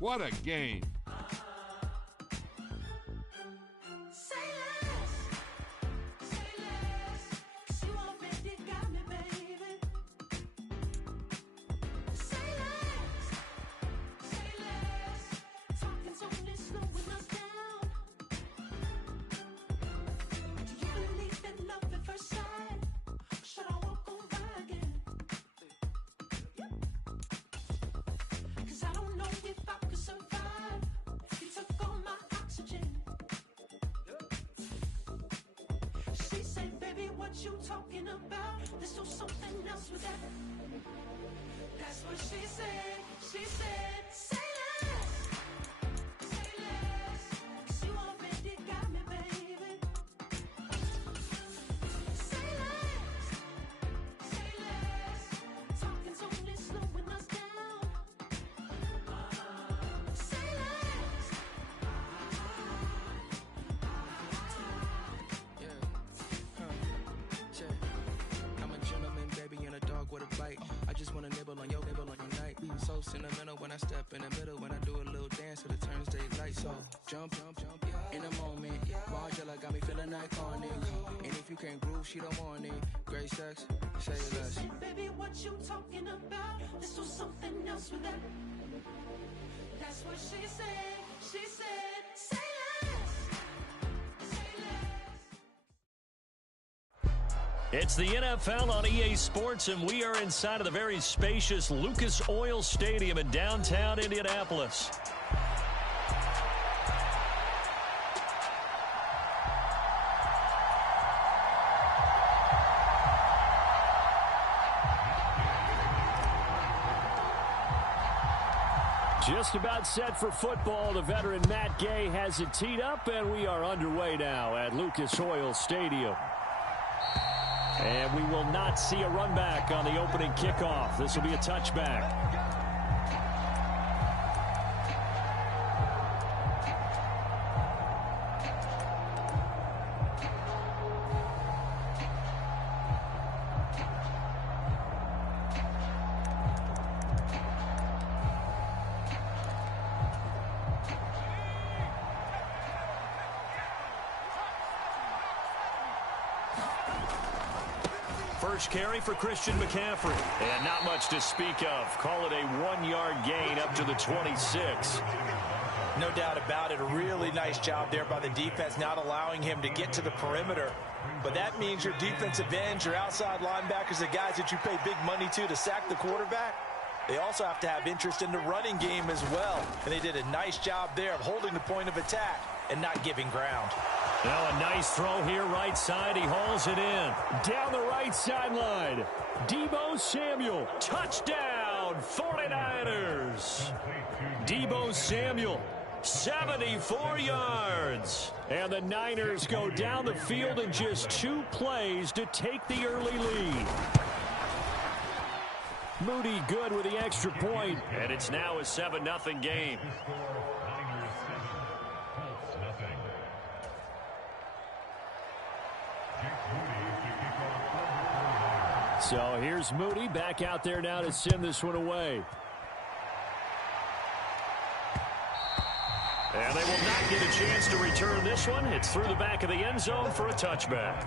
What a game. You talking about? Let's do something else with that. That's what she said. She said, say less. Say less. 'Cause you already got me, baby. Say less. Say less. Talking's only slowing us down. Say less. I'm a gentleman, baby, and a dog with a bite. I just wanna nibble on your night. So sentimental when I step in the middle. When I do a little dance, till it turns daylight. So jump, in a moment. Margella got me feeling iconic. And if you can't groove, she don't want it. Great sex, say less. She said, baby, what you talking about? Let's do something else with that. That's what she said. She said, say less. Say less. It's the NFL on EA Sports, and we are inside of the very spacious Lucas Oil Stadium in downtown Indianapolis. Just about set for football. The veteran Matt Gay has it teed up, and we are underway now at Lucas Oil Stadium. And we will not see a run back on the opening kickoff. This will be a touchback. First carry for Christian McCaffrey. And not much to speak of. Call it a 1-yard gain up to the 26. No doubt about it. A really nice job there by the defense, not allowing him to get to the perimeter. But that means your defensive ends, your outside linebackers, the guys that you pay big money to sack the quarterback, they also have to have interest in the running game as well. And they did a nice job there of holding the point of attack and not giving ground. Now a nice throw here right side. He hauls it in. Down the right sideline. Deebo Samuel. Touchdown, 49ers. Deebo Samuel, 74 yards. And the Niners go down the field in just 2 plays to take the early lead. Moody good with the extra point. And it's now a 7-0 game. So here's Moody back out there now to send this one away. And they will not get a chance to return this one. It's through the back of the end zone for a touchback.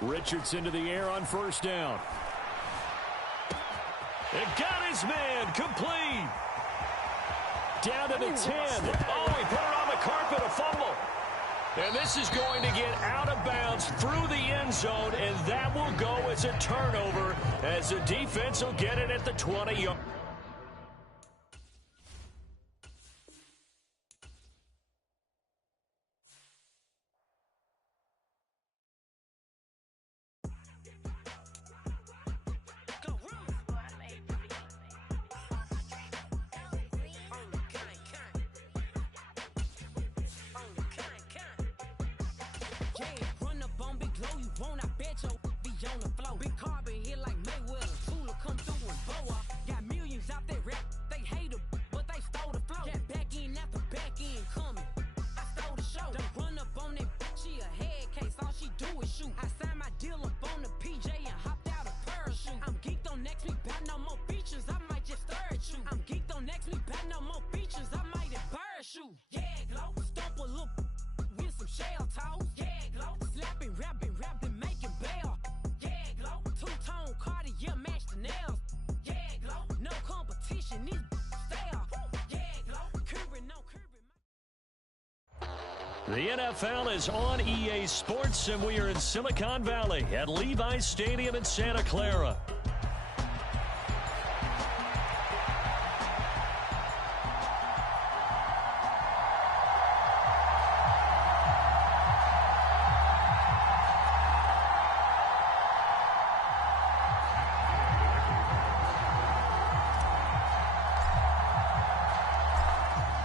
Richardson to the air on first down. It got his man complete. Down to the 10. Oh, he put it on the carpet, a fumble. And this is going to get out of bounds through the end zone, and that will go as a turnover as the defense will get it at the 20-yard. The NFL is on EA Sports, and we are in Silicon Valley at Levi's Stadium in Santa Clara.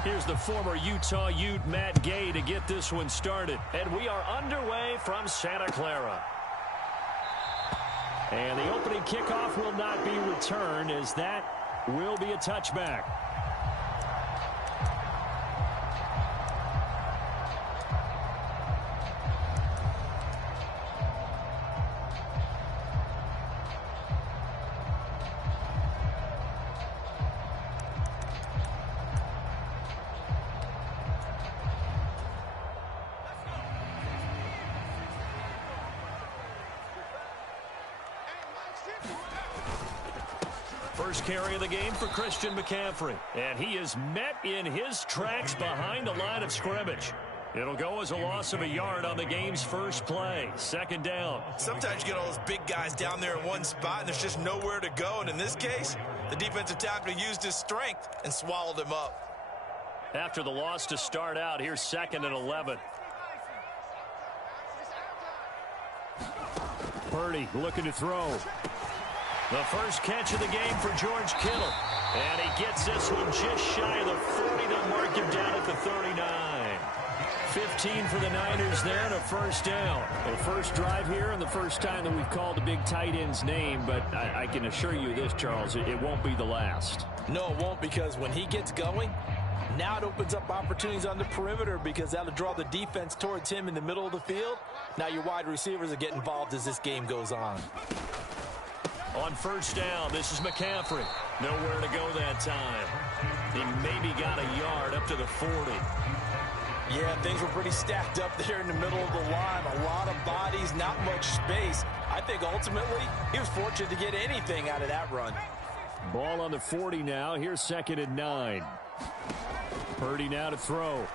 Here's the former Utah Ute Matt Gay to get this one started. And we are underway from Santa Clara. And the opening kickoff will not be returned, as that will be a touchback. First carry of the game for Christian McCaffrey. And he is met in his tracks behind the line of scrimmage. It'll go as a loss of a yard on the game's first play. Second down. Sometimes you get all those big guys down there in one spot, and there's just nowhere to go. And in this case, the defensive tackle used his strength and swallowed him up. After the loss to start out, here's 2nd and 11. Purdy looking to throw. The first catch of the game for George Kittle. And he gets this one just shy of the 40 to mark him down at the 39. 15 for the Niners there and a first down. The first drive here and the first time that we've called the big tight end's name, but I can assure you this, Charles, it won't be the last. No, it won't, because when he gets going, now it opens up opportunities on the perimeter, because that'll draw the defense towards him in the middle of the field. Now your wide receivers will get involved as this game goes on. On first down, this is McCaffrey. Nowhere to go that time. He maybe got a yard up to the 40. Yeah, things were pretty stacked up there in the middle of the line. A lot of bodies, not much space. I think ultimately he was fortunate to get anything out of that run. Ball on the 40 now. Here's 2nd and 9. Purdy now to throw.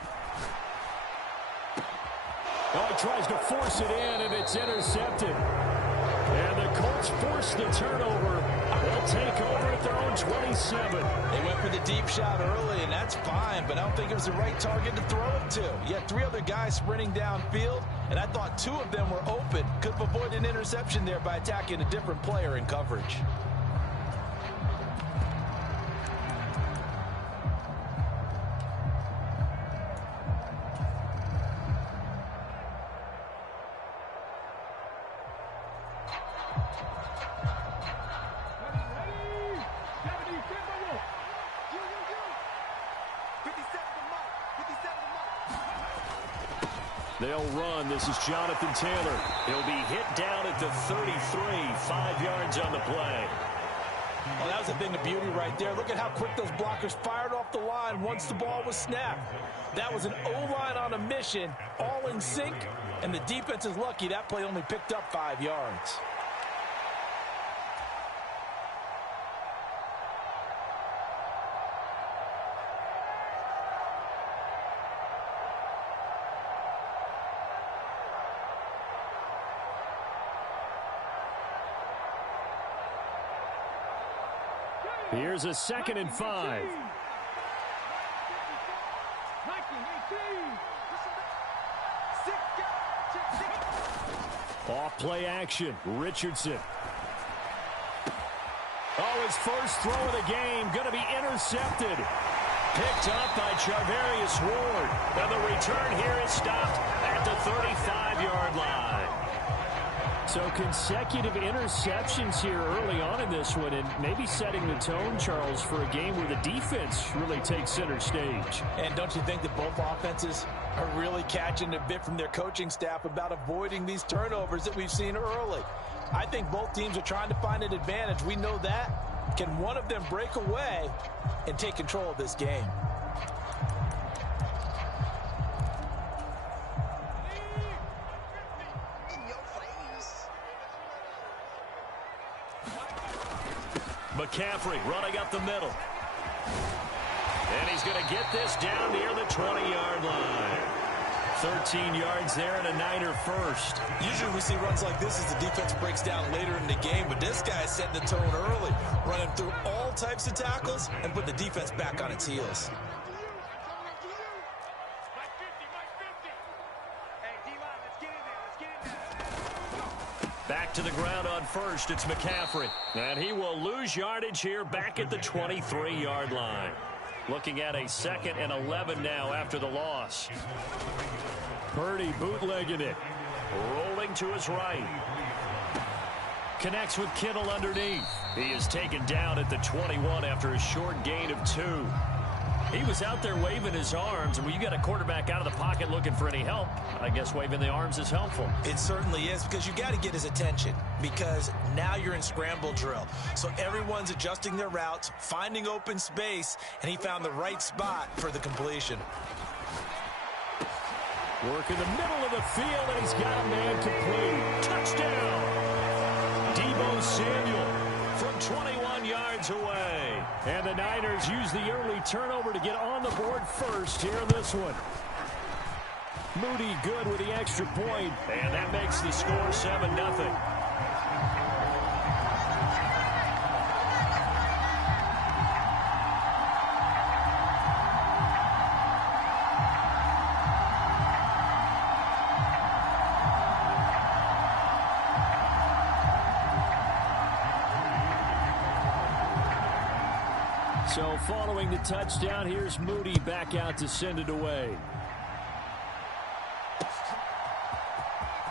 Oh, he tries to force it in, and it's intercepted. And the Colts force the turnover. They'll take over at their own 27. They went for the deep shot early, and that's fine, but I don't think it was the right target to throw it to. You had 3 other guys sprinting downfield, and I thought 2 of them were open. Could have avoided an interception there by attacking a different player in coverage. They'll run. This is Jonathan Taylor. He'll be hit down at the 33, 5 yards on the play. Well, that was a thing of beauty right there. Look at how quick those blockers fired off the line once the ball was snapped. That was an O-line on a mission, all in sync, and the defense is lucky that play only picked up 5 yards. Here's a 2nd and 5. Off play action. Richardson. Oh, his first throw of the game going to be intercepted. Picked up by Charvarius Ward. And the return here is stopped at the 35-yard line. So consecutive interceptions here early on in this one, and maybe setting the tone, Charles, for a game where the defense really takes center stage. And don't you think that both offenses are really catching a bit from their coaching staff about avoiding these turnovers that we've seen early? I think both teams are trying to find an advantage. We know that. Can one of them break away and take control of this game? McCaffrey running up the middle. And he's going to get this down near the 20-yard line. 13 yards there and a Niner first. Usually we see runs like this as the defense breaks down later in the game, but this guy is setting the tone early, running through all types of tackles and put the defense back on its heels. Back to the ground on first, it's McCaffrey. And he will lose yardage here back at the 23-yard line. Looking at a 2nd and 11 now after the loss. Purdy bootlegging it. Rolling to his right. Connects with Kittle underneath. He is taken down at the 21 after a short gain of 2. He was out there waving his arms, and when you got a quarterback out of the pocket looking for any help, I guess waving the arms is helpful. It certainly is, because you got to get his attention, because now you're in scramble drill. So everyone's adjusting their routes, finding open space, and he found the right spot for the completion. Work in the middle of the field, and he's got a man complete. Touchdown! Deebo Samuel from 21 yards away. And the Niners use the early turnover to get on the board first here in this one. Moody good with the extra point, and that makes the score 7-0. So following the touchdown, here's Moody back out to send it away.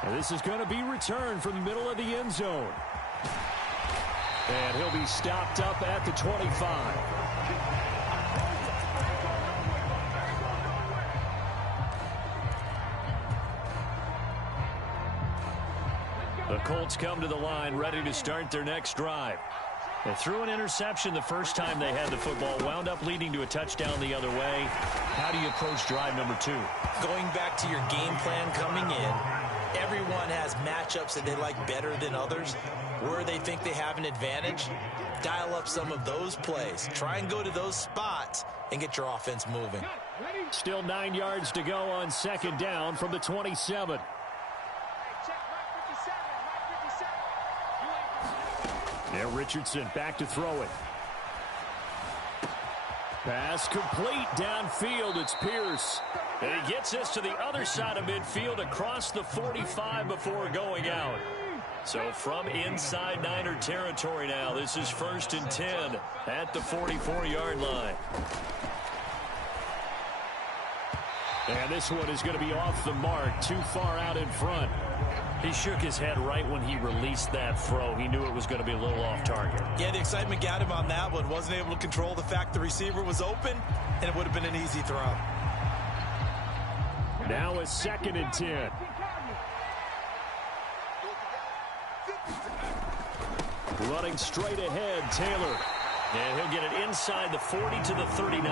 And this is going to be returned from the middle of the end zone. And he'll be stopped up at the 25. The Colts come to the line ready to start their next drive. They threw an interception the first time they had the football, wound up leading to a touchdown the other way. How do you approach drive number 2? Going back to your game plan coming in, everyone has matchups that they like better than others. Where they think they have an advantage, dial up some of those plays. Try and go to those spots and get your offense moving. Still 9 yards to go on 2nd down from the 27. Now Richardson back to throw it. Pass complete downfield. It's Pierce. And he gets this to the other side of midfield across the 45 before going out. So from inside Niner territory now, this is 1st and 10 at the 44-yard line. And this one is going to be off the mark, too far out in front. He shook his head right when he released that throw. He knew it was going to be a little off target. Yeah, the excitement got him on that one. Wasn't able to control the fact the receiver was open, and it would have been an easy throw. Now a 2nd and 10. Running straight ahead, Taylor. And he'll get it inside the 40 to the 39.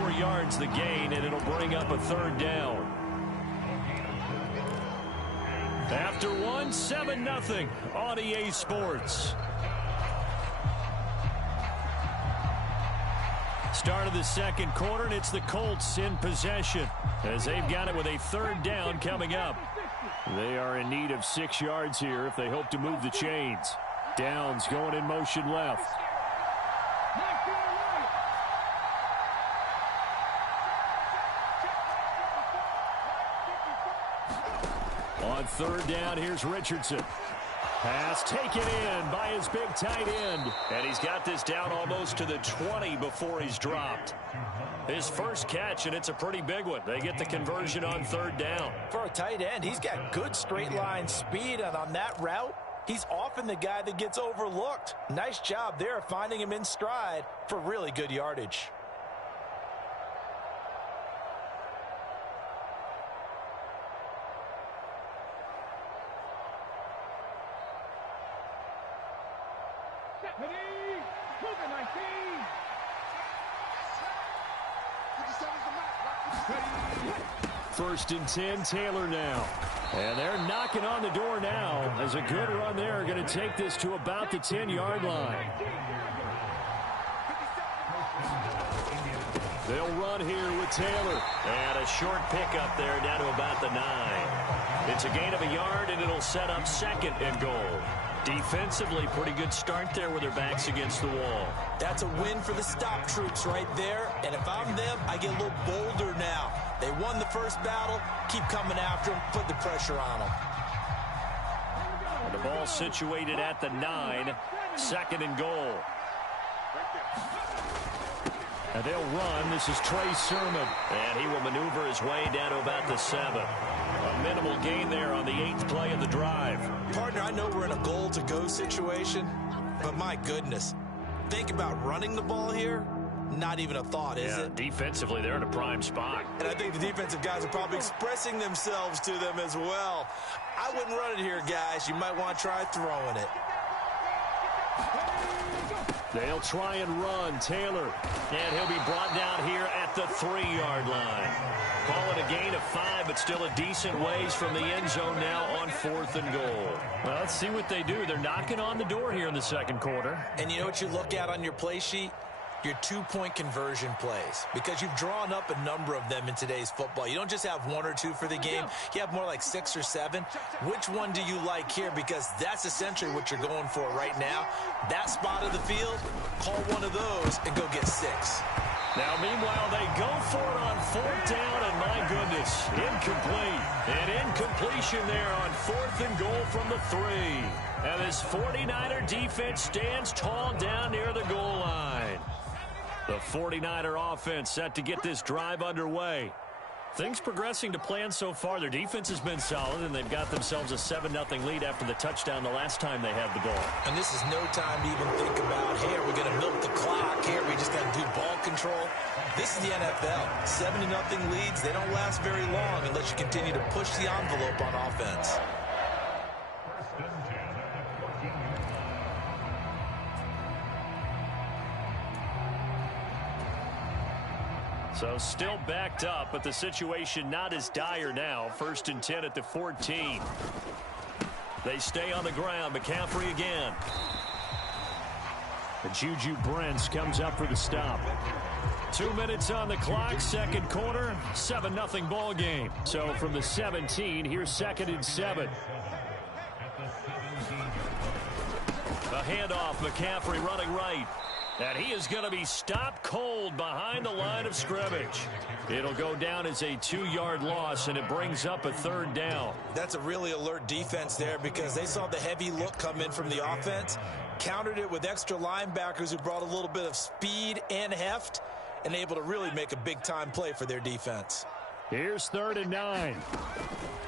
4 yards the gain, and it'll bring up a 3rd down. After 7-0 on EA Sports. Start of the 2nd quarter, and it's the Colts in possession as they've got it with a 3rd down coming up. They are in need of 6 yards here if they hope to move the chains. Downs going in motion left. On 3rd down, here's Richardson. Pass taken in by his big tight end. And he's got this down almost to the 20 before he's dropped. His first catch, and it's a pretty big one. They get the conversion on 3rd down. For a tight end, he's got good straight line speed, and on that route, he's often the guy that gets overlooked. Nice job there finding him in stride for really good yardage. First and 10, Taylor now. And they're knocking on the door now as a good run there. Going to take this to about the 10-yard line. They'll run here with Taylor. And a short pickup there down to about the 9. It's a gain of a yard, and it'll set up 2nd and goal. Defensively, pretty good start there with their backs against the wall. That's a win for the stop troops right there. And if I'm them, I get a little bolder now. They won the first battle. Keep coming after them. Put the pressure on them. And the ball situated at the 9. 2nd and goal. And they'll run. This is Trey Sermon. And he will maneuver his way down to about the 7. A minimal gain there on the 8th play of the drive. Partner, I know we're in a goal-to-go situation, but my goodness, think about running the ball here. Not even a thought, is it? Defensively, they're in a prime spot. And I think the defensive guys are probably expressing themselves to them as well. I wouldn't run it here, guys. You might want to try throwing it. They'll try and run. Taylor. And he'll be brought down here at the 3-yard line. Call it a gain of 5, but still a decent ways from the end zone now on 4th and goal. Well, let's see what they do. They're knocking on the door here in the 2nd quarter. And you know what you look at on your play sheet? Your 2-point conversion plays, because you've drawn up a number of them in today's football. You don't just have 1 or 2 for the game. You have more like 6 or 7. Which one do you like here? Because that's essentially what you're going for right now. That spot of the field, call one of those and go get 6. Now, meanwhile, they go for it on 4th down, and my goodness, incomplete. An incompletion there on 4th and goal from the 3. And this 49er defense stands tall down near the goal line. The 49er offense set to get this drive underway. Things progressing to plan so far. Their defense has been solid, and they've got themselves a 7-0 lead after the touchdown the last time they had the ball. And this is no time to even think about, hey, are we going to milk the clock? Hey, are we just going to do ball control? This is the NFL. 7-0 leads, they don't last very long unless you continue to push the envelope on offense. So still backed up, but the situation not as dire now. 1st and 10 at the 14. They stay on the ground. McCaffrey again. And Juju Brents comes up for the stop. 2 minutes on the clock, 2nd quarter, 7-0 ball game. So from the 17, here's 2nd and 7. A handoff, McCaffrey running right. And he is going to be stopped cold behind the line of scrimmage. It'll go down as a 2-yard loss, and it brings up a 3rd down. That's a really alert defense there, because they saw the heavy look come in from the offense, countered it with extra linebackers who brought a little bit of speed and heft, and able to really make a big-time play for their defense. Here's 3rd and 9.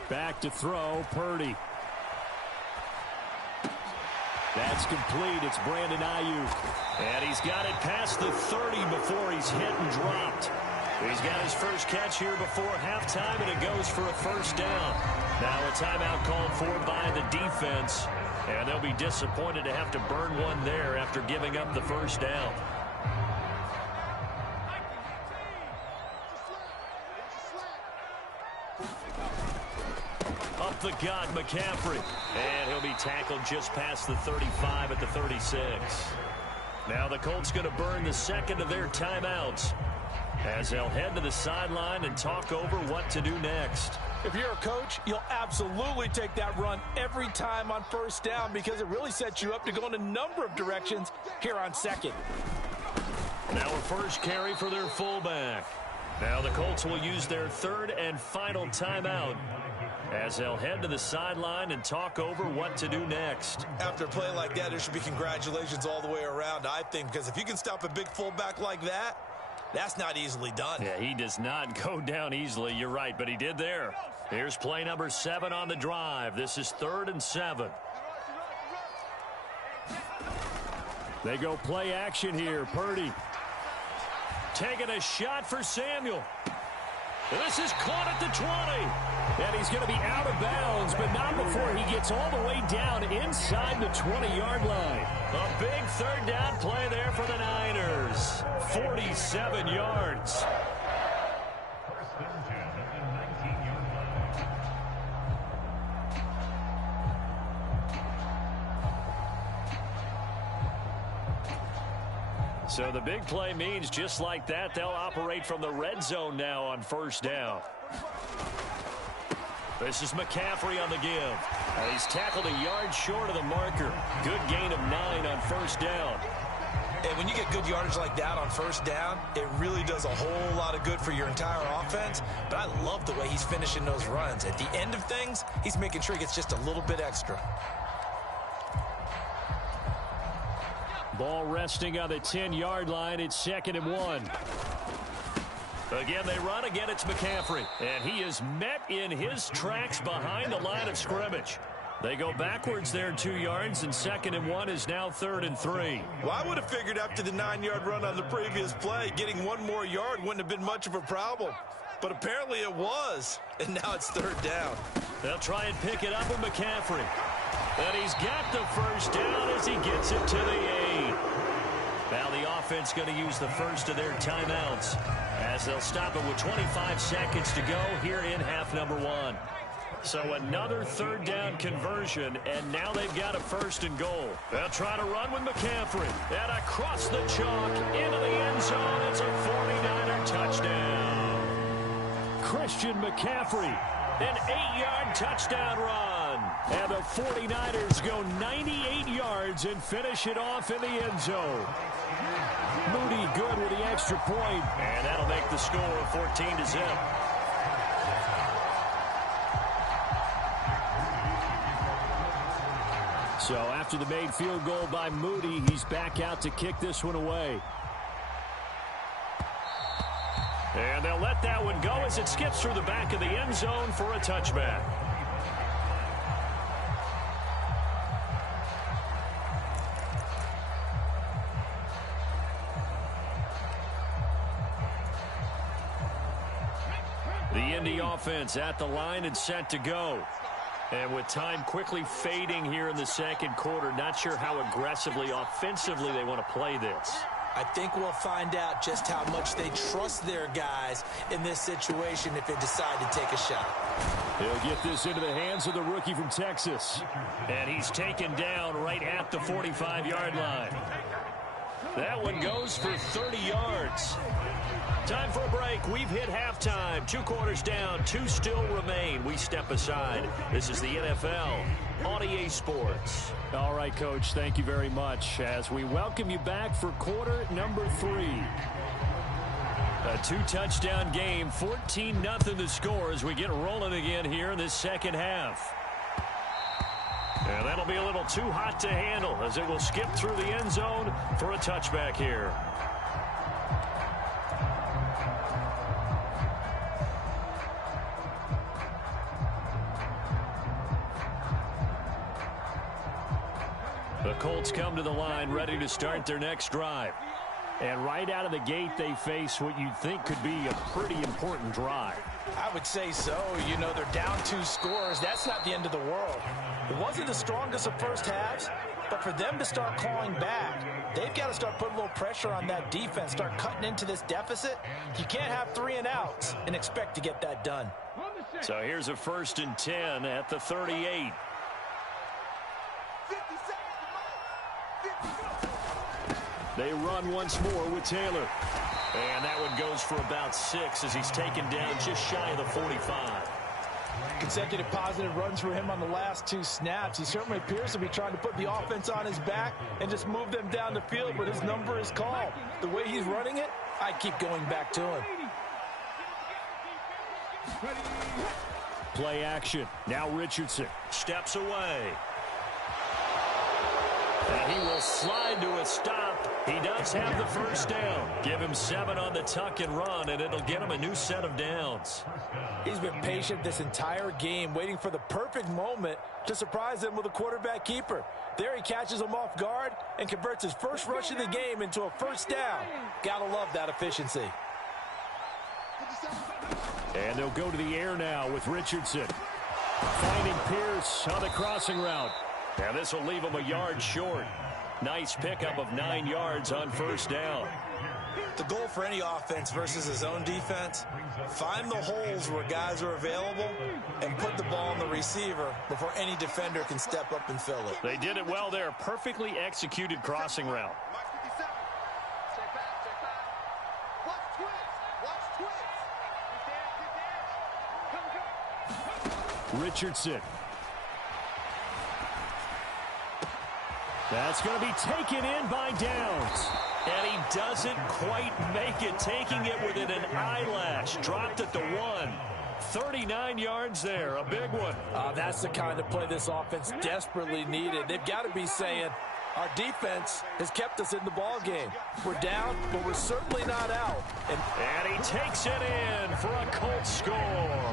Back to throw, Purdy. That's complete. It's Brandon Ayuk. And he's got it past the 30 before he's hit and dropped. He's got his first catch here before halftime, and it goes for a 1st down. Now a timeout called for by the defense. And they'll be disappointed to have to burn one there after giving up the 1st down. Up the gut, McCaffrey. And he'll be tackled just past the 35 at the 36. Now the Colts going to burn the 2nd of their timeouts as they'll head to the sideline and talk over what to do next. If you're a coach, you'll absolutely take that run every time on 1st down, because it really sets you up to go in a number of directions here on 2nd. Now a first carry for their fullback. Now the Colts will use their 3rd and final timeout as they'll head to the sideline and talk over what to do next. After a play like that, there should be congratulations all the way around, I think, because if you can stop a big fullback like that, that's not easily done. Yeah, he does not go down easily. You're right, but he did there. Here's play number 7 on the drive. This is 3rd and 7. They go play action here. Purdy taking a shot for Samuel. This is caught at the 20. And he's going to be out of bounds, but not before he gets all the way down inside the 20-yard line. A big 3rd down play there for the Niners. 47 yards. So the big play means just like that, they'll operate from the red zone now on first down. This is McCaffrey on the give. He's tackled a yard short of the marker. Good gain of 9 on first down. And when you get good yardage like that on first down, it really does a whole lot of good for your entire offense. But I love the way he's finishing those runs. At the end of things, he's making sure he gets just a little bit extra. Ball resting on the 10-yard line. It's 2nd and 1. Again, they run. Again, it's McCaffrey. And he is met in his tracks behind the line of scrimmage. They go backwards there 2 yards, and 2nd and 1 is now 3rd and 3. Well, I would have figured after the 9-yard run on the previous play, getting 1 more yard wouldn't have been much of a problem. But apparently it was, and now it's 3rd down. They'll try and pick it up with McCaffrey. And he's got the first down as he gets it to the 8. Now the offense going to use the first of their timeouts as they'll stop it with 25 seconds to go here in half number 1. So another 3rd down conversion, and now they've got a 1st and goal. They'll try to run with McCaffrey. And across the chalk into the end zone. It's a 49er touchdown. Christian McCaffrey, an 8-yard touchdown run. And the 49ers go 98 yards and finish it off in the end zone. Moody good with the extra point. And that'll make the score 14-0. So after the made field goal by Moody, he's back out to kick this one away. And they'll let that one go as it skips through the back of the end zone for a touchback. The Indy offense at the line and set to go. And with time quickly fading here in the second quarter, not sure how aggressively, offensively they want to play this. I think we'll find out just how much they trust their guys in this situation if they decide to take a shot. He'll get this into the hands of the rookie from Texas. And he's taken down right at the 45-yard line. That one goes for 30 yards. Time for a break. We've hit halftime. 2 quarters down. 2 still remain. We step aside. This is the NFL on EA Sports. All right, Coach. Thank you very much as we welcome you back for quarter number 3. A 2-touchdown game. 14-0 the score as we get rolling again here in this second half. And that'll be a little too hot to handle as it will skip through the end zone for a touchback here. The Colts come to the line ready to start their next drive. And right out of the gate, they face what you'd think could be a pretty important drive. I would say so. You know, they're down 2 scores. That's not the end of the world. It wasn't the strongest of first halves, but for them to start clawing back, they've got to start putting a little pressure on that defense, start cutting into this deficit. You can't have 3 and outs and expect to get that done. So here's a 1st and 10 at the 38. They run once more with Taylor. And that one goes for about 6 as he's taken down just shy of the 45. Consecutive positive runs for him on the last 2 snaps. He certainly appears to be trying to put the offense on his back and just move them down the field, but his number is called. The way he's running it, I'd keep going back to him. Play action. Now Richardson steps away. And he will slide to a stop. He does have the first down. Give him 7 on the tuck and run, and it'll get him a new set of downs. He's been patient this entire game, waiting for the perfect moment to surprise him with a quarterback keeper. There he catches him off guard and converts his first rush of the game into a first down. Gotta love that efficiency. And they'll go to the air now with Richardson. Finding Pierce on the crossing route. And this will leave him a yard short. Nice pickup of 9 yards on first down. The goal for any offense versus his own defense, find the holes where guys are available and put the ball on the receiver before any defender can step up and fill it. They did it well there. Perfectly executed crossing route. Richardson. That's going to be taken in by Downs. And he doesn't quite make it, taking it within an eyelash. Dropped at the 1. 39 yards there, a big one. That's the kind of play this offense desperately needed. They've got to be saying, our defense has kept us in the ball game. We're down, but we're certainly not out. And he takes it in for a Colts score.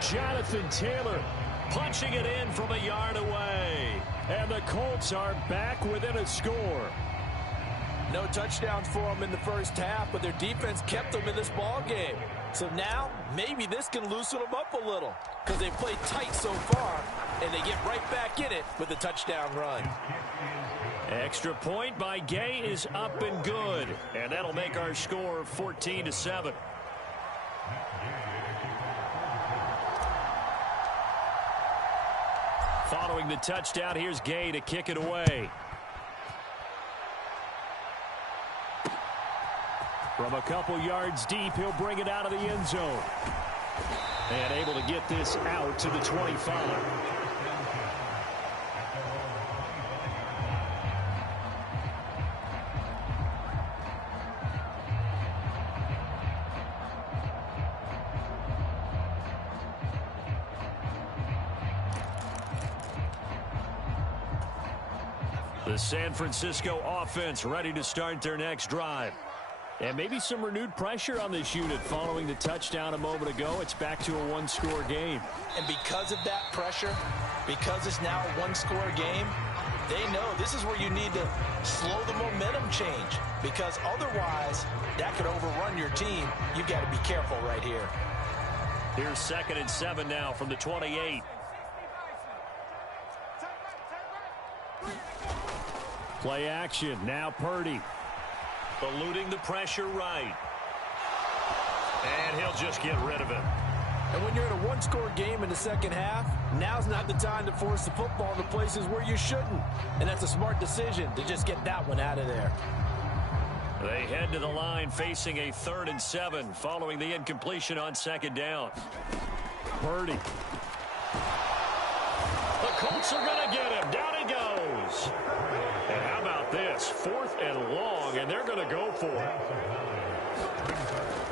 Jonathan Taylor Punching it in from a yard away. And the Colts are back within a score. No touchdowns for them in the first half, but their defense kept them in this ball game. So now, maybe this can loosen them up a little because they played tight so far, and they get right back in it with a touchdown run. Extra point by Gay is up and good, and that'll make our score 14-7. Following the touchdown, here's Gay to kick it away. From a couple yards deep, he'll bring it out of the end zone. And able to get this out to the 25. The San Francisco offense ready to start their next drive. And maybe some renewed pressure on this unit following the touchdown a moment ago. It's back to a one-score game. And because of that pressure, because it's now a one-score game, they know this is where you need to slow the momentum change. Because otherwise, that could overrun your team. You've got to be careful right here. Here's 2nd and 7 now from the 28. Play action. Now Purdy. Eluding the pressure right. And he'll just get rid of it. And when you're in a one-score game in the second half, now's not the time to force the football into places where you shouldn't. And that's a smart decision to just get that one out of there. They head to the line facing a 3rd and 7 following the incompletion on 2nd down. Purdy. The Colts are going to get him. Down he goes. And how about this? 4th and long, and they're going to go for it.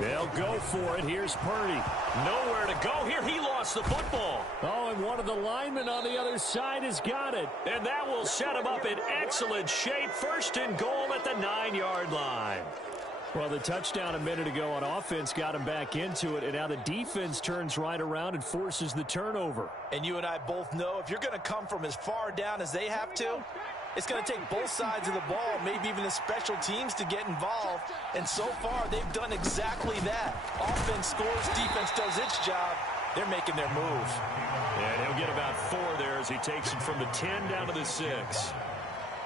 They'll go for it. Here's Purdy. Nowhere to go here. He lost the football. Oh, and one of the linemen on the other side has got it. And that will set him up in excellent shape. 1st and goal at the 9-yard line. Well, the touchdown a minute ago on offense got him back into it, and now the defense turns right around and forces the turnover. And you and I both know if you're going to come from as far down as they have to, it's going to take both sides of the ball, maybe even the special teams to get involved. And so far, they've done exactly that. Offense scores, defense does its job. They're making their move. And he'll get about 4 there as he takes it from the 10 down to the 6.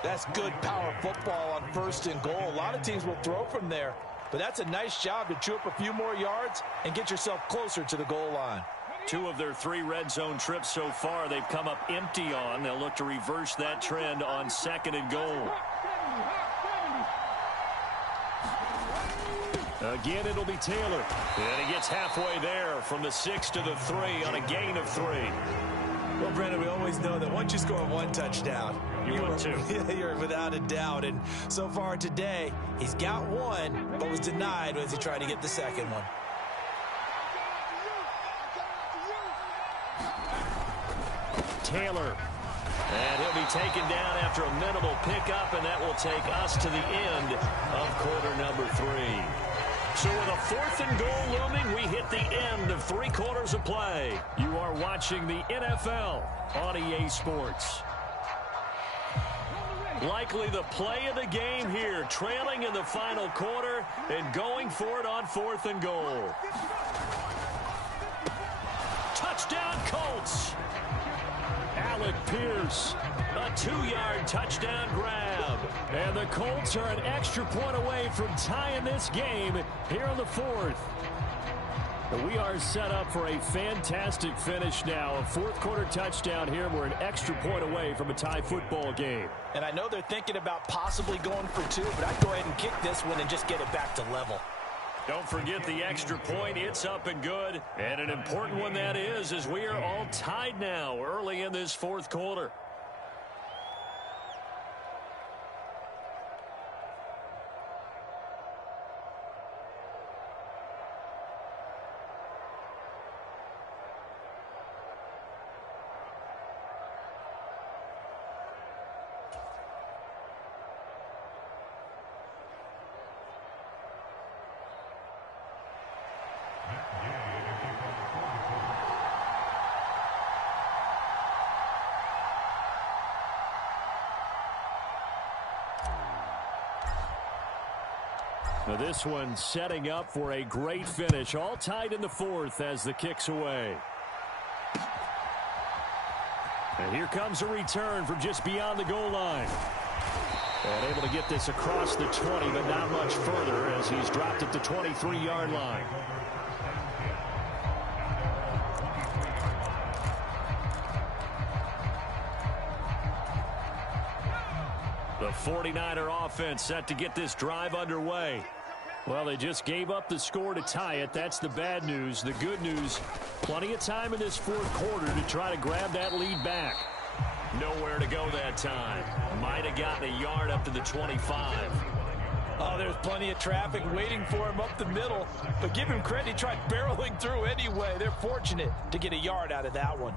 That's good power football on 1st and goal. A lot of teams will throw from there, but that's a nice job to chew up a few more yards and get yourself closer to the goal line. 2 of their 3 red zone trips so far they've come up empty on. They'll look to reverse that trend on 2nd and goal. Again, it'll be Taylor. And he gets halfway there from the 6 to the 3 on a gain of 3. Well, Brandon, we always know that once you score 1 touchdown, you're without a doubt. And so far today, he's got 1, but was denied as he tried to get the 2nd one. Taylor. And he'll be taken down after a minimal pickup, and that will take us to the end of quarter number 3. So with a 4th and goal looming, we hit the end of 3 quarters of play. You are watching the NFL on EA Sports. Likely the play of the game here, trailing in the final quarter and going for it on 4th and goal. Touchdown Colts. Alec Pierce. A 2-yard touchdown grab. And the Colts are an extra point away from tying this game here in the 4th. But we are set up for a fantastic finish now. A 4th quarter touchdown here. We're an extra point away from a tie football game. And I know they're thinking about possibly going for 2, but I'd go ahead and kick this one and just get it back to level. Don't forget the extra point. It's up and good. And an important one that is, as we are all tied now early in this fourth quarter. Now this one setting up for a great finish. All tied in the fourth as the kick's away. And here comes a return from just beyond the goal line. And able to get this across the 20, but not much further as he's dropped at the 23-yard line. The 49er offense set to get this drive underway. Well, they just gave up the score to tie it. That's the bad news. The good news, plenty of time in this fourth quarter to try to grab that lead back. Nowhere to go that time. Might have gotten a yard up to the 25. Oh, there's plenty of traffic waiting for him up the middle. But give him credit, he tried barreling through anyway. They're fortunate to get a yard out of that one.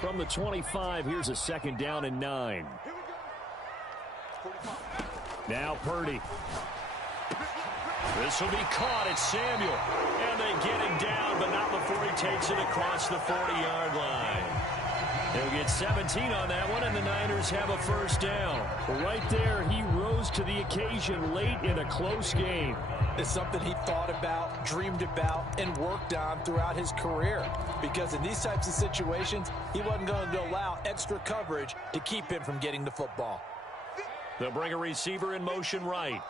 From the 25, here's a 2nd down and 9. Now Purdy. This will be caught. It's Samuel. And they get him down, but not before he takes it across the 40-yard line. They'll get 17 on that one, and the Niners have a first down. Right there, he rose to the occasion late in a close game. It's something he thought about, dreamed about, and worked on throughout his career. Because in these types of situations, he wasn't going to allow extra coverage to keep him from getting the football. They'll bring a receiver in motion right.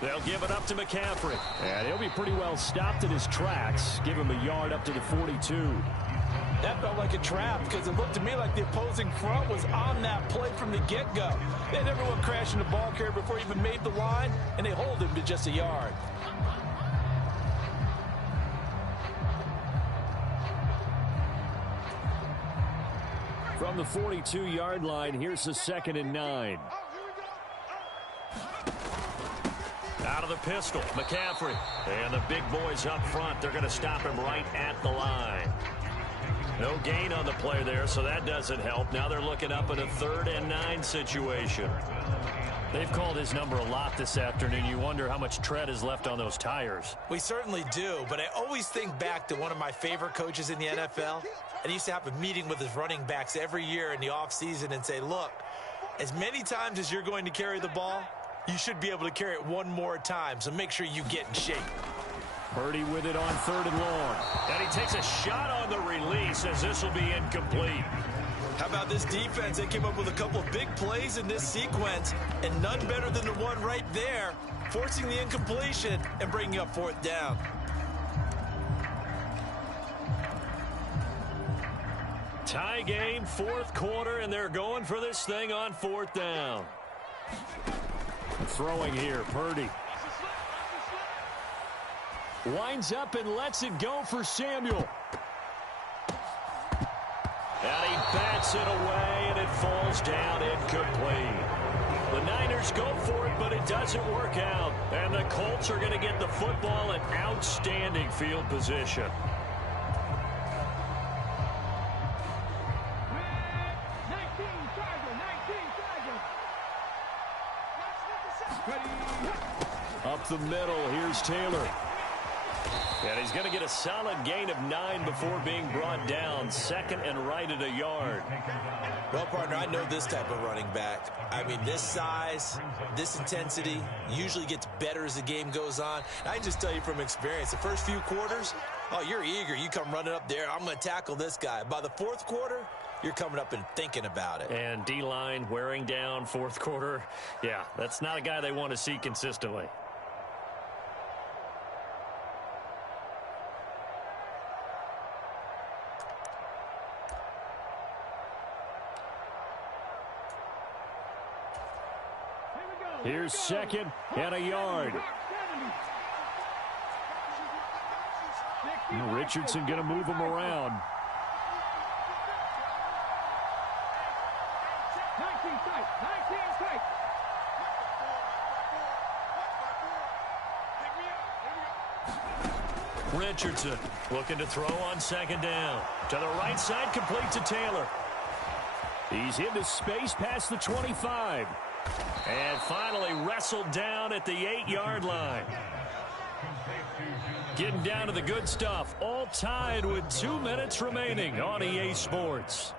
They'll give it up to McCaffrey. And he'll be pretty well stopped in his tracks. Give him a yard up to the 42. That felt like a trap because it looked to me like the opposing front was on that play from the get-go. They had everyone crashing the ball carrier before he even made the line, and they hold him to just a yard. From the 42-yard line, here's the 2nd and 9. Out of the pistol, McCaffrey. And the big boys up front, they're going to stop him right at the line. No gain on the play there, so that doesn't help. Now they're looking up at a 3rd and 9 situation. They've called his number a lot this afternoon. You wonder how much tread is left on those tires. We certainly do, but I always think back to one of my favorite coaches in the NFL. And he used to have a meeting with his running backs every year in the offseason and say, look, as many times as you're going to carry the ball, you should be able to carry it one more time, so make sure you get in shape. Purdy with it on 3rd and long. And he takes a shot on the release as this will be incomplete. How about this defense? They came up with a couple of big plays in this sequence, and none better than the one right there, forcing the incompletion and bringing up 4th down. Tie game, 4th quarter, and they're going for this thing on 4th down. Throwing here, Purdy. Winds up and lets it go for Samuel. And he bats it away, and it falls down incomplete. The Niners go for it, but it doesn't work out. And the Colts are going to get the football in outstanding field position. Up the middle, here's Taylor. And he's going to get a solid gain of 9 before being brought down. 2nd and right at a yard. Well, partner, I know this type of running back. I mean, this size, this intensity usually gets better as the game goes on. I can just tell you from experience, the first few quarters, oh, you're eager. You come running up there, I'm going to tackle this guy. By the 4th quarter, you're coming up and thinking about it. And D-line wearing down 4th quarter. Yeah, that's not a guy they want to see consistently. Here's second and a yard. Richardson going to move him around. Richardson looking to throw on second down. To the right side, complete to Taylor. He's into space past the 25. And finally wrestled down at the 8-yard line. Getting down to the good stuff. All tied with 2 minutes remaining on EA Sports.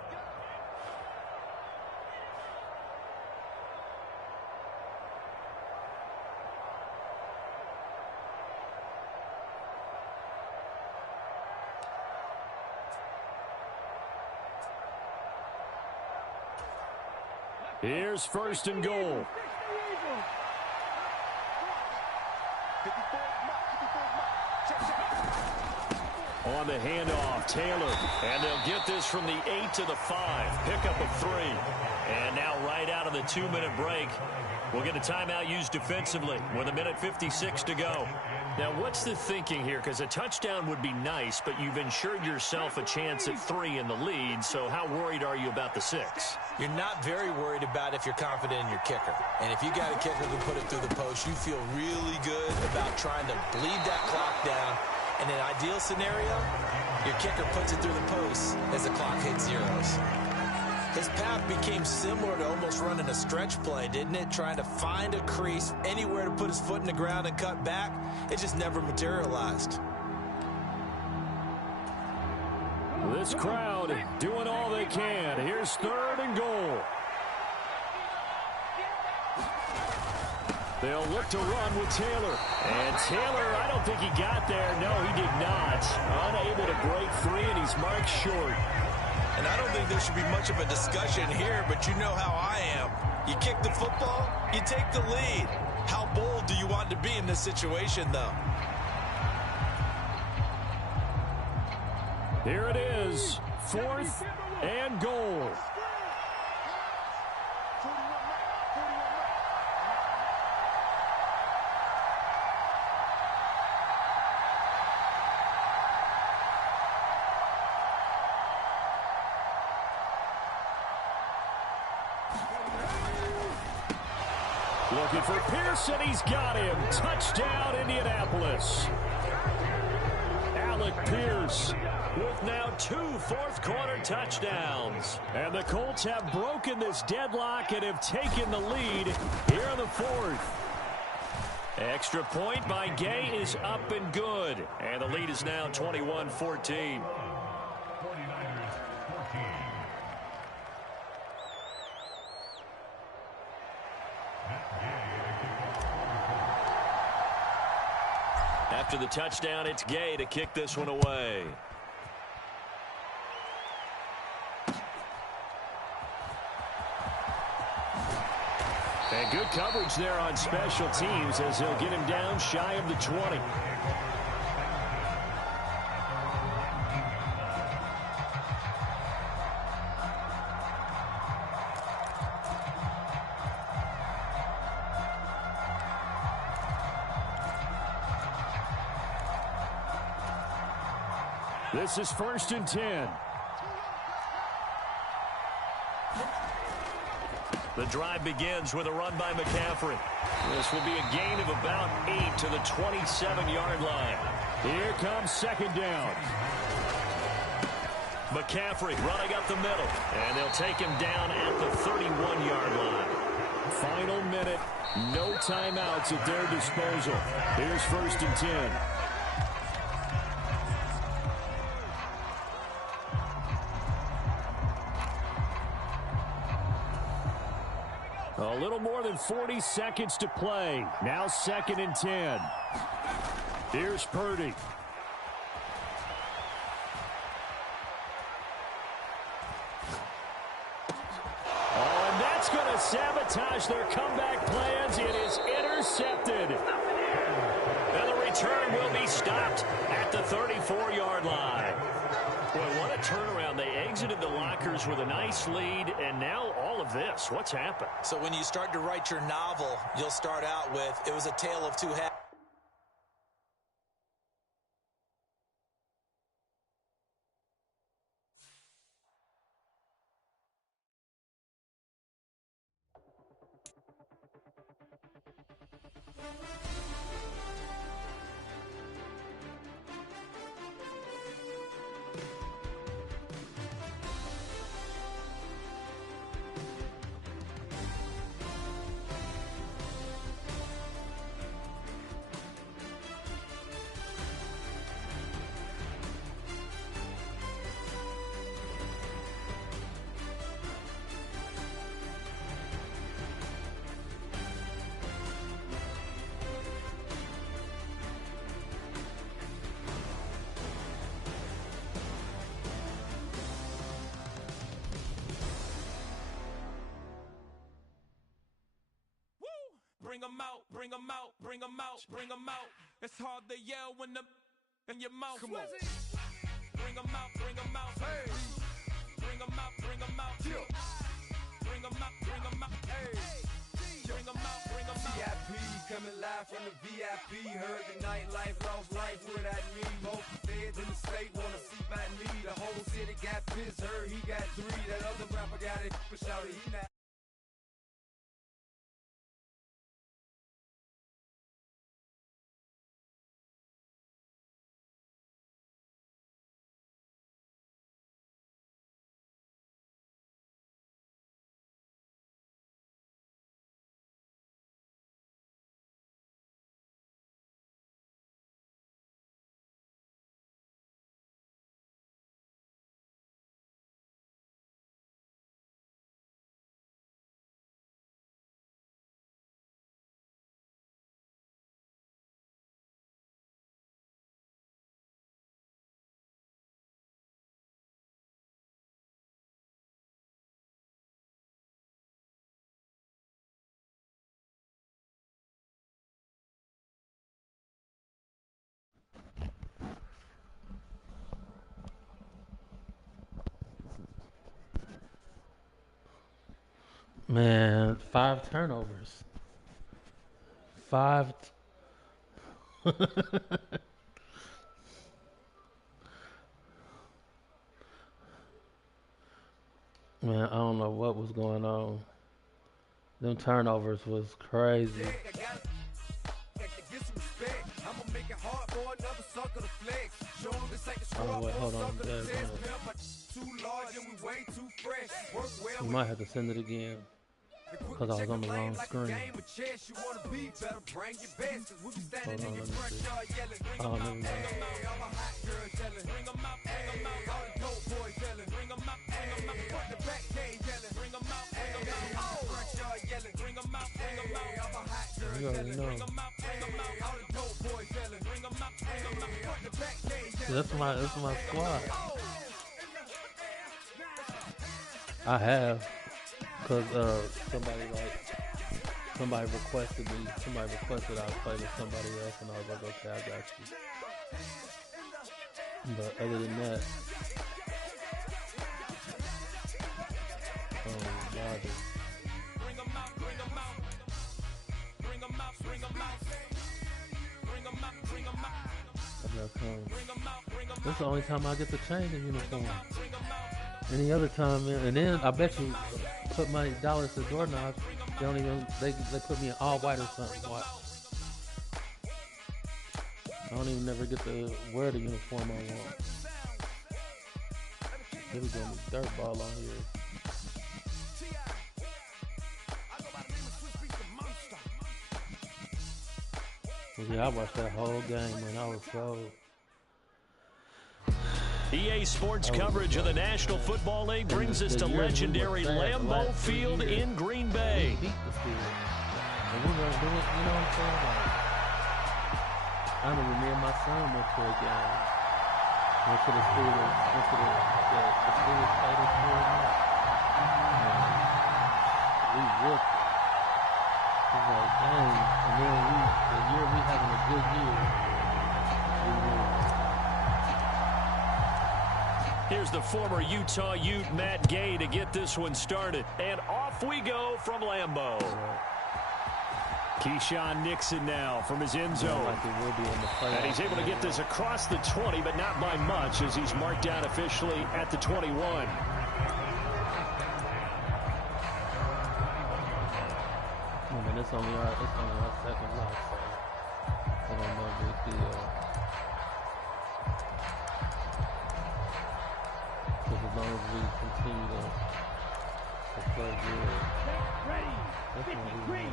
Here's first and goal. On the handoff, Taylor. And they'll get this from the 8 to the 5. Pickup of 3. And now right out of the 2-minute break, we'll get a timeout used defensively with 1:56 to go. Now, what's the thinking here? Because a touchdown would be nice, but you've ensured yourself a chance at 3 in the lead, so how worried are you about the 6? You're not very worried about if you're confident in your kicker. And if you got a kicker who put it through the post, you feel really good about trying to bleed that clock down. In an ideal scenario, your kicker puts it through the post as the clock hits zeros. His path became similar to almost running a stretch play, didn't it? Trying to find a crease, anywhere to put his foot in the ground and cut back. It just never materialized. This crowd doing all they can. Here's third and goal. They'll look to run with Taylor. And Taylor, I don't think he got there. No, he did not. Unable to break free, and he's marked short. And I don't think there should be much of a discussion here, but you know how I am. You kick the football, you take the lead. How bold do you want to be in this situation, though? Here it is, fourth and goal. Looking for Pearson, he's got him. Touchdown, Indianapolis. Alec Pierce with now 2 fourth-quarter touchdowns. And the Colts have broken this deadlock and have taken the lead here in the 4th. Extra point by Gay is up and good. And the lead is now 21-14. After the touchdown, it's Gay to kick this one away. And good coverage there on special teams as he'll get him down shy of the 20. This is first and 10. The drive begins with a run by McCaffrey. This will be a gain of about 8 to the 27-yard line. Here comes second down. McCaffrey running up the middle, and they'll take him down at the 31-yard line. Final minute, no timeouts at their disposal. Here's first and 10. A little more than 40 seconds to play. Now second and 10. Here's Purdy. Oh, and that's going to sabotage their comeback plans. It is intercepted. And the return will be stopped at the 34-yard line. Boy, what a turnaround. They exited the lockers with a nice lead, and now all of this. What's happened? So when you start to write your novel, you'll start out with, it was a tale of two halves. Bring 'em out, bring 'em out, bring 'em out, bring 'em out. It's hard to yell when the in your mouth. Come on. Bring 'em out, bring 'em out. Hey. Bring 'em out, bring 'em out. Yeah. Bring 'em out, bring 'em out. Hey. Bring 'em out, bring 'em out. VIP coming live from the VIP. Heard the nightlife, lost life without me. Most feds in the state wanna see by me. The whole city got pissed, heard he got 3. That other rapper got it, but shouted he not. Man, 5 turnovers. 5. Man, I don't know what was going on. Them turnovers was crazy. Oh, wait, hold on. We might have to send it again. Because I was on the wrong screen. Hold on, let me see. Oh, never mind. You already know. That's my squad. I have. Cause somebody requested I play with somebody else, and I was like, okay, I got you. But other than that, God. This is the only time I get to change the uniform. Any other time, man, and then I bet you put my dollars to doorknobs. They put me in all white or something. What? I don't even never get to wear the uniform I want. They be doing this dirt ball on here. Well, yeah, I watched that whole game, man. I was so. EA Sports coverage of the National Football League brings us to legendary Lambeau Field in Green Bay. We beat the Steelers. And we're going to do it, you know what I'm saying? Like, I remember me and my son went to a game. Went to the Steelers. Went to the Steelers played us here and there. We ripped it. It was like, dang. And then the year we having a good year. Here's the former Utah Ute, Matt Gay, to get this one started. And off we go from Lambeau. Keyshawn Nixon now from his end zone. And he's able to get this across the 20, but not by much, as he's marked down officially at the 21. It's only our second loss, so I don't know if it's because as long as we continue to play good, that's what we need.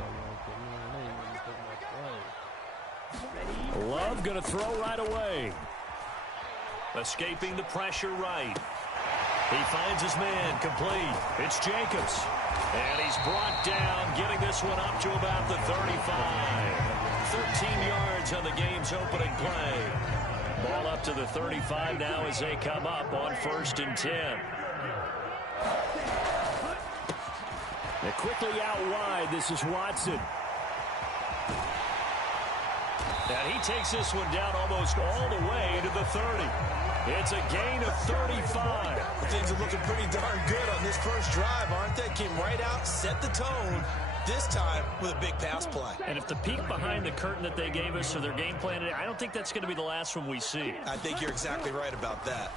Love going to throw right away. Escaping the pressure right. He finds his man, complete. It's Jacobs. And he's brought down, getting this one up to about the 35. 13 yards on the game's opening play. Ball up to the 35 now as they come up on 1st and 10. They're quickly out wide. This is Watson. And he takes this one down almost all the way to the 30. It's a gain of 35. Things are looking pretty darn good on this first drive, aren't they? Came right out, set the tone, this time with a big pass play. And if the peek behind the curtain that they gave us or their game plan, I don't think that's going to be the last one we see. I think you're exactly right about that.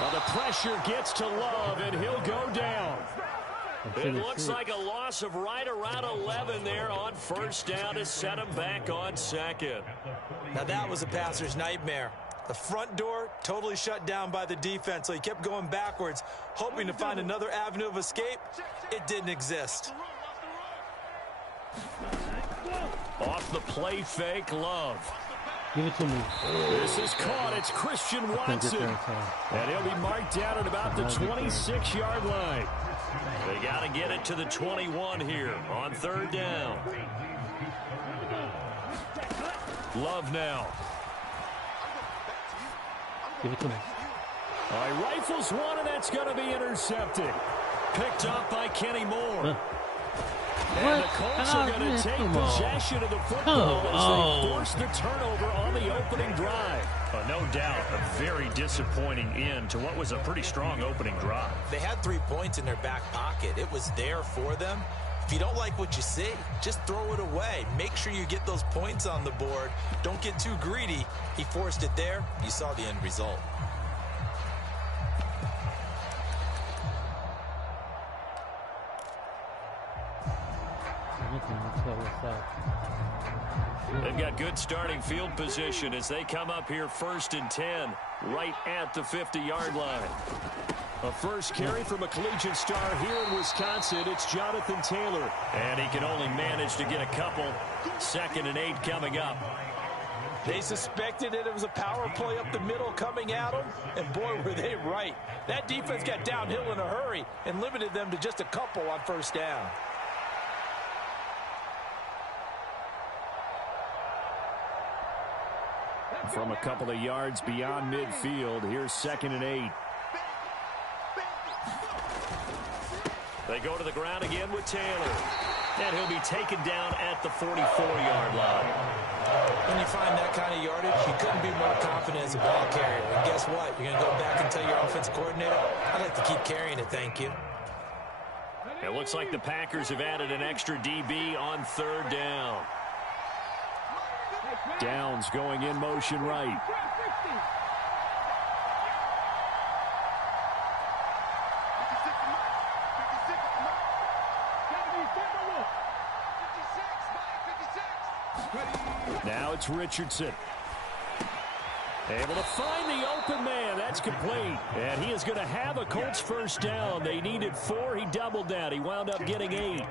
Well, the pressure gets to Love, and he'll go down. It looks like a loss of right around 11 there on 1st down to set him back on 2nd. Now that was a passer's nightmare. The front door totally shut down by the defense, so he kept going backwards, hoping to find another avenue of escape. It didn't exist. Off the play fake, Love. Give it to me. This is caught. It's Christian Watson. And he'll be marked down at about the 26-yard line. They got to get it to the 21 here on 3rd down. Love now. Give it to me. All right, rifles one, and that's going to be intercepted. Picked up by Kenny Moore. And the Colts are going to take possession of the football as they force the turnover on the opening drive. No doubt a very disappointing end to what was a pretty strong opening drive. They had 3 points in their back pocket. It was there for them. If you don't like what you see, just throw it away. Make sure you get those points on the board. Don't get too greedy. He forced it there. You saw the end result. They've got good starting field position as they come up here 1st and 10, right at the 50-yard line. A first carry from a collegiate star here in Wisconsin. It's Jonathan Taylor. And he can only manage to get a couple. 2nd and 8 coming up. They suspected it was a power play up the middle coming at them, and boy, were they right. That defense got downhill in a hurry and limited them to just a couple on 1st down. From a couple of yards beyond midfield, here's 2nd and 8. They go to the ground again with Taylor. And he'll be taken down at the 44-yard line. When you find that kind of yardage, you couldn't be more confident as a ball carrier. And guess what? You're going to go back and tell your offensive coordinator, I'd like to keep carrying it, thank you. It looks like the Packers have added an extra DB on 3rd down. Downs going in motion right. Now it's Richardson. Able to find the open man. That's complete. And he is going to have a Colts 1st down. They needed 4. He doubled that. He wound up getting 8.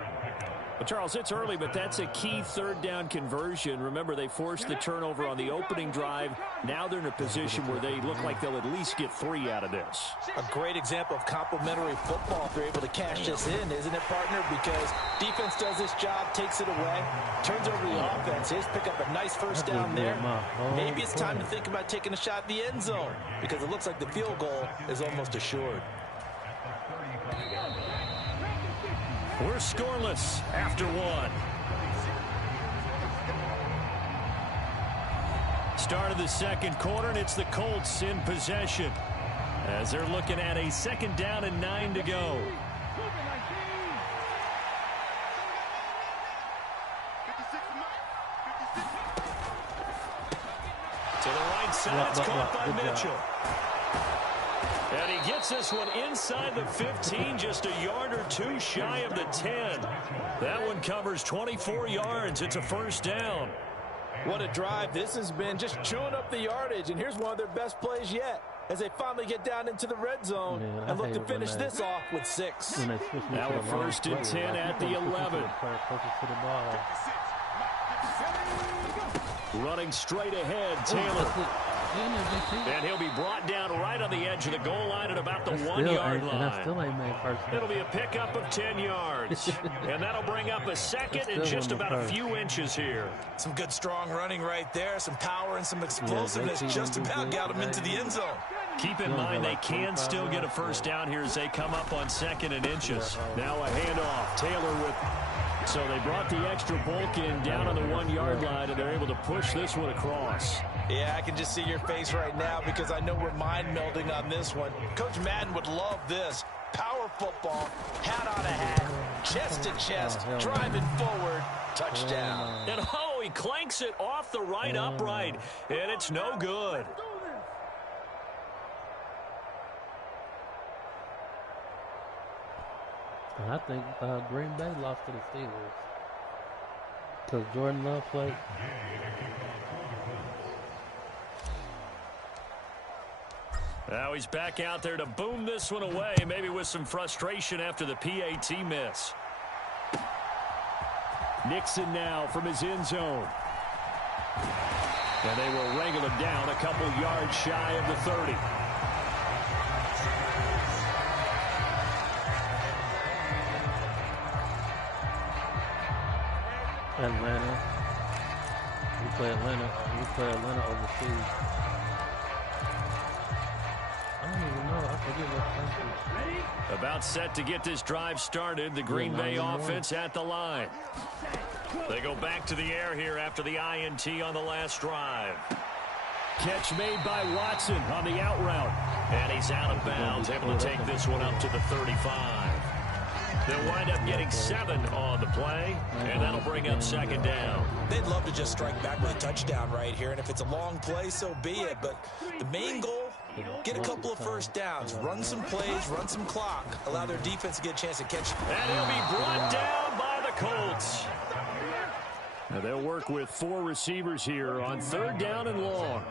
Well, Charles, it's early, but that's a key 3rd down conversion. Remember, they forced the turnover on the opening drive. Now they're in a position where they look like they'll at least get 3 out of this. A great example of complementary football if they're able to cash this in, isn't it, partner? Because defense does this job, takes it away, turns over the offense. Here's pick up a nice 1st down there. Maybe it's time to think about taking a shot at the end zone because it looks like the field goal is almost assured. We're scoreless after 1. start of the second quarter, and it's the Colts in possession as they're looking at a 2nd down and 9 to go. To the right side, it's caught by Mitchell. And he gets this one inside the 15, just a yard or two shy of the 10. That one covers 24 yards. It's a 1st down. What a drive. This has been just chewing up the yardage, and here's one of their best plays yet as they finally get down into the red zone and look to finish this off with 6. Now a 1st and 10 at the 11. Running straight ahead, Taylor. And he'll be brought down right on the edge of the goal line at about the 1-yard line. And I still ain't made first down. It'll be a pickup of 10 yards. And that'll bring up a 2nd and just about a few inches here. Some good strong running right there. Some power and some explosiveness just about got him into the end zone. Keep in mind they can still get a 1st down here as they come up on 2nd and inches. Now a handoff. Taylor with... So they brought the extra bulk in down on the 1-yard line, and they're able to push this one across. Yeah, I can just see your face right now because I know we're mind melding on this one. Coach Madden would love this. Power football, hat on a hat, chest to chest, driving forward, touchdown. And oh, he clanks it off the right upright, and it's no good. And I think Green Bay lost to the Steelers because Jordan Love played. Now he's back out there to boom this one away, maybe with some frustration after the PAT miss. Nixon now from his end zone. And they will wrangle him down a couple yards shy of the 30. Atlanta. We play Atlanta overseas. I don't even know. I forget what country. About set to get this drive started. The Green Bay offense at the line. They go back to the air here after the INT on the last drive. Catch made by Watson on the out route. And he's out of bounds, able to take this one up to the 35. They'll wind up getting 7 on the play, and that'll bring up 2nd down. They'd love to just strike back with a touchdown right here, and if it's a long play, so be it. But the main goal, get a couple of 1st downs, run some plays, run some clock, allow their defense to get a chance to catch. And he'll be brought down by the Colts. Now they'll work with 4 receivers here on 3rd down and long.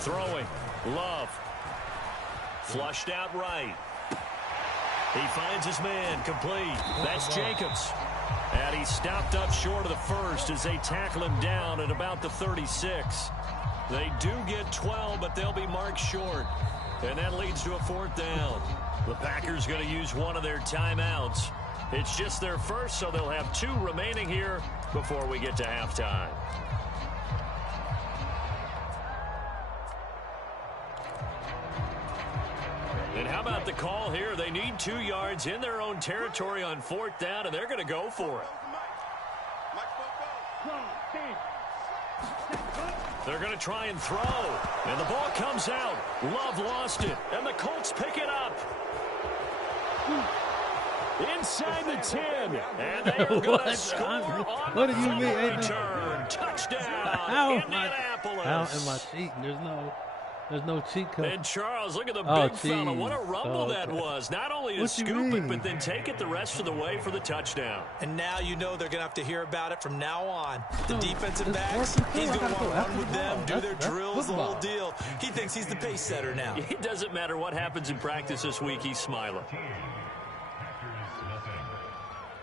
Throwing, Love. Flushed out right. He finds his man, complete. That's Jacobs. And he's stopped up short of the 1st as they tackle him down at about the 36. They do get 12, but they'll be marked short. And that leads to a 4th down. The Packers going to use one of their timeouts. It's just their first, so they'll have 2 remaining here before we get to halftime. And how about the call here? They need 2 yards in their own territory on 4th down, and they're going to go for it. They're going to try and throw. And the ball comes out. Love lost it. And the Colts pick it up. Inside the 10. And they are going to score on the fumble return. Touchdown, Indianapolis. How am I cheating? There's no cheat code. And Charles, look at the big fella. What a rumble that was. Not only to scoop it, but then take it the rest of the way for the touchdown. And now you know they're going to have to hear about it from now on. The defensive backs, he's going to want to run with them, do their drills, the whole deal. He thinks he's the pace setter now. It doesn't matter what happens in practice this week. He's smiling.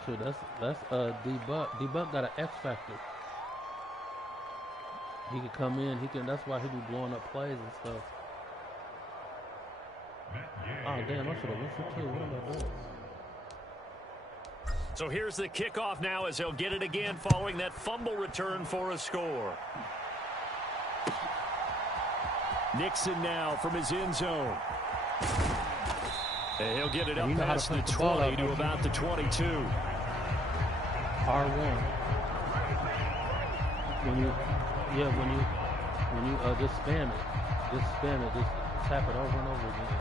So that's D-Buck. D-Buck got an X factor. He can come in. That's why he be blowing up plays and stuff. Oh damn! I should have went for 2. What am I doing? So here's the kickoff now as they'll get it again following that fumble return for a score. Nixon now from his end zone. And he'll get it up past the 20 to about the 22. R1. When you When you just spam it. Just spam it. Just tap it over and over again.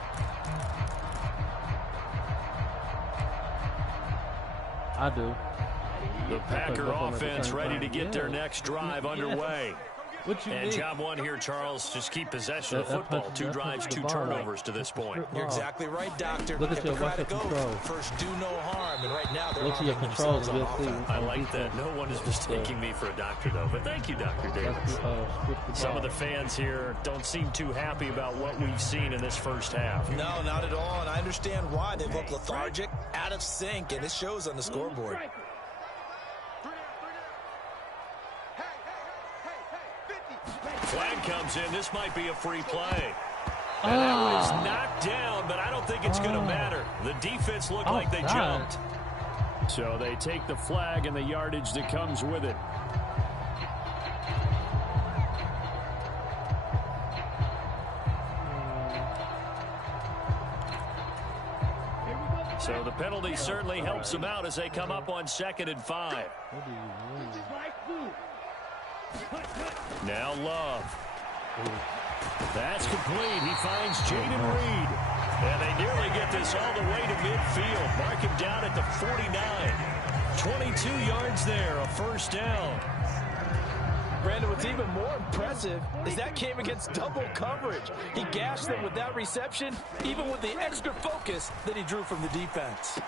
I do. The Packer offense ready to get their next drive underway. What you And mean? job one here, Charles, just keep possession of the football. 2 drives, 2 turnovers to this point. You're exactly right, Doctor. Look at your Hippocratic oath. control. First, do no harm, and right now they're Look to your harming controls themselves and on we'll see. offense. I like that. No one is mistaking me for a doctor, though. But thank you, Dr. Davis. Some of the fans here don't seem too happy about what we've seen in this first half. No, not at all, and I understand why. They look lethargic, out of sync, and it shows on the scoreboard. Flag comes in. This might be a free play. And that was knocked down, but I don't think it's going to matter. The defense looked like they jumped. So they take the flag and the yardage that comes with it. So the penalty certainly helps them out as they come up on 2nd and 5. Now Love. That's complete. He finds Jaden Reed. And they nearly get this all the way to midfield. Mark him down at the 49. 22 yards there, a first down. Brandon, what's even more impressive is that came against double coverage. He gashed them with that reception, even with the extra focus that he drew from the defense.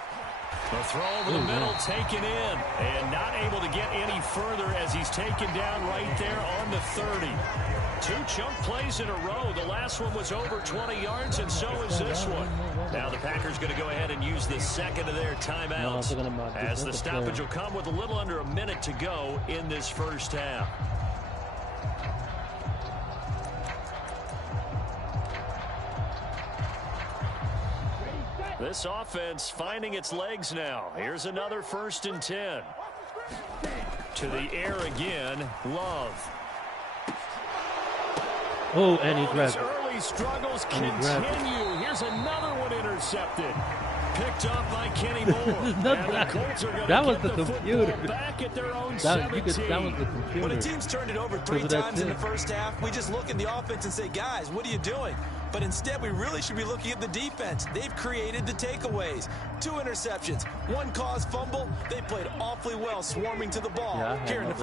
The throw over the middle taken in and not able to get any further as he's taken down right there on the 30. 2 chunk plays in a row. The last one was over 20 yards, and so is this one. Now the Packers going to go ahead and use the second of their timeouts as the stoppage will come with a little under a minute to go in this first half. This offense finding its legs now. Here's another 1st and 10. To the air again, Love. Oh, and he grabbed His it. early struggles And he grabbed it. continue. Here's another one intercepted. Picked off by Kenny Moore. And the Colts are That was going the to get the computer. football back at their own That 17. was the computer. When a team's turned it over 3 Because of that times in the tip. first half, we just look at the offense and say, guys, what are you doing? But instead, we really should be looking at the defense. They've created the takeaways. 2 interceptions, 1 caused fumble. They played awfully well swarming to the ball Yeah, I had here in no the